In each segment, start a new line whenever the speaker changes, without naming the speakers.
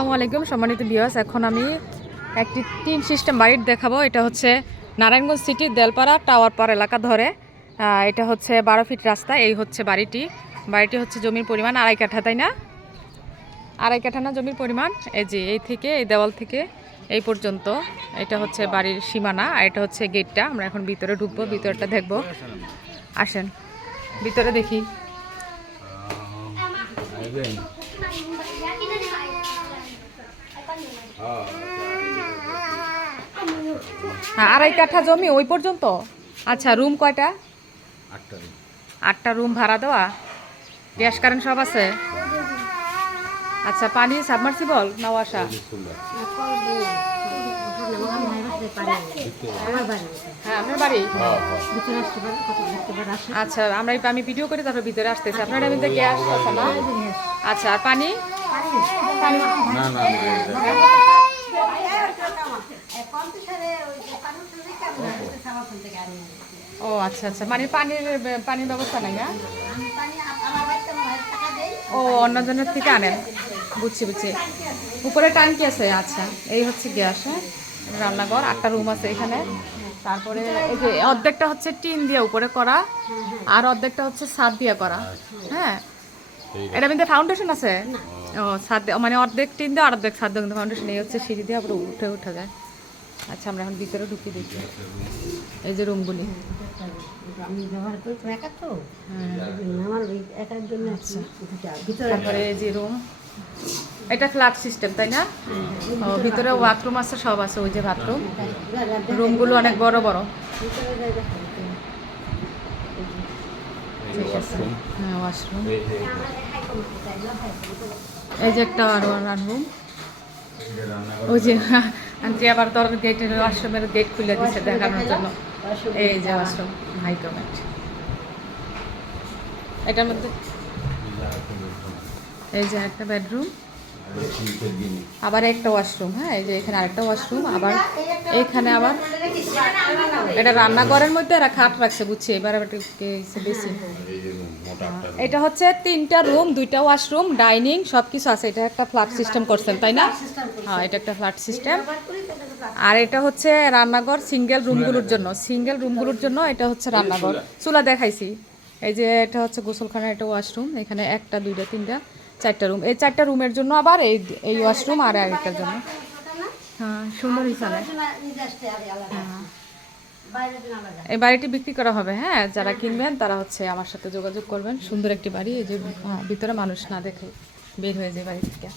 আসসালামু আলাইকুম সম্মানিত বিয়াস এখন আমি একটি টিন সিস্টেম বাড়ির দেখাবো এটা হচ্ছে নারায়ণগঞ্জ সিটির দেলপাড়া টাওয়ার পার এলাকা ধরে এটা হচ্ছে বারো ফিট রাস্তা এই হচ্ছে বাড়িটি বাড়িটি হচ্ছে জমির পরিমাণ আড়াই কাঠা তাই না আড়াই কাঠা না জমির পরিমাণ এই যে এই থেকে এই দেওয়াল থেকে এই পর্যন্ত এটা হচ্ছে বাড়ির সীমানা আর এটা হচ্ছে গেটটা আমরা এখন ভিতরে ঢুকবো ভিতরটা দেখব আসেন ভিতরে দেখি হ্যাঁ আড়াই কাঠা জমি ওই পর্যন্ত? আচ্ছা রুম কয়টা?
আটটা
রুম। ভাড়া দেওয়া? গ্যাস কারেন্ট সব আছে? আচ্ছা পানি সাবমার্সিবল নাও আসা হ্যাঁ আচ্ছা আমরা আমি ভিডিও করে তারপর ভিতরে আসতেছি। আপনার এমনিতে গ্যাস আছে না? আচ্ছা আর পানি?
না না
ও আচ্ছা আচ্ছা। মানে পানির পানির ব্যবস্থা নাই না ও অন্যজনের থেকে আনেন। বুঝছি বুঝছি। উপরে ট্যাঙ্কি আছে আচ্ছা। এই হচ্ছে গ্যাস হ্যাঁ? রান্নাঘর আটটা রুম আছে এখানে। তারপরে এই যে অর্ধেকটা হচ্ছে টিন দিয়ে উপরে করা আর অর্ধেকটা হচ্ছে ছাদ দিয়ে করা হ্যাঁ? এটা কিন্তু ফাউন্ডেশন আছে? ও ছাদ মানে অর্ধেক টিন দিয়ে অর্ধেক ছাদ দিয়ে ফাউন্ডেশন এই হচ্ছে সিঁড়ি দিয়ে আবার উঠে উঠে যায়। আচ্ছা আমরা এখন ভিতরে ঢুকি দেখি এই যে রুমগুলি।
আমি ব্যবহার করি তো একা তো আমার একার জন্য
তারপরে এই যে রুম এটা ফ্ল্যাট সিস্টেম তাই না? ভিতরে বাথরুম আছে সব আছে ওই যে বাথরুম রুমগুলো অনেক বড় বড়। হ্যাঁ ওয়াশরুম এই যে একটা আর রুম ওই যে, আন্টি আবার তোর গেটের ওয়াশরুমের গেট খুলে দিচ্ছে দেখানোর জন্য। এই যে ওয়াশরুম হাই কমেন্ট এটার মধ্যে এই যে একটা বেডরুম আবার একটা ওয়াশরুম হ্যাঁ এই যে এখানে আরেকটা ওয়াশরুম আবার এইখানে আবার এটা রান্নাঘরের মধ্যে এরা খাট রাখছে, বুঝছি, এবার বেশি। এটা হচ্ছে তিনটা রুম দুইটা ওয়াশরুম ডাইনিং সব কিছু আছে। এটা একটা ফ্ল্যাট সিস্টেম করছেন তাই না? হ্যাঁ এটা একটা ফ্ল্যাট সিস্টেম আর এটা হচ্ছে রান্নাঘর সিঙ্গেল রুমগুলোর জন্য। সিঙ্গেল রুমগুলোর জন্য এটা হচ্ছে রান্নাঘর। চুলা। দেখাইছি। এই যে এটা হচ্ছে গোসলখানা এটা ওয়াশরুম এখানে একটা দুইটা তিনটা চারটা রুম এই চারটা রুমের জন্য আবার এই এই ওয়াশরুম আর আরেকটার জন্য। হ্যাঁ সুন্দর হিসাবে এই বাড়িটি বিক্রি করা হবে হ্যাঁ? যারা কিনবেন তারা হচ্ছে আমার সাথে যোগাযোগ করবেন। সুন্দর একটি বাড়ি এই যে হ্যাঁ, ভিতরে মানুষ না দেখে বের হয়ে যায় বাড়ি থেকে।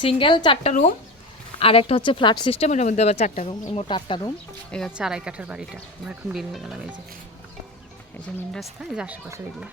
সিঙ্গেল চারটা রুম আর একটা হচ্ছে ফ্ল্যাট সিস্টেম এর মধ্যে আবার চারটা রুম মোট আটটা রুম এই হচ্ছে আড়াই কাঠের বাড়িটা। আমরা এখন বের হয়ে গেলাম এই যে। এই যে মেন রাস্তা এই যে আশেপাশে এগুলো।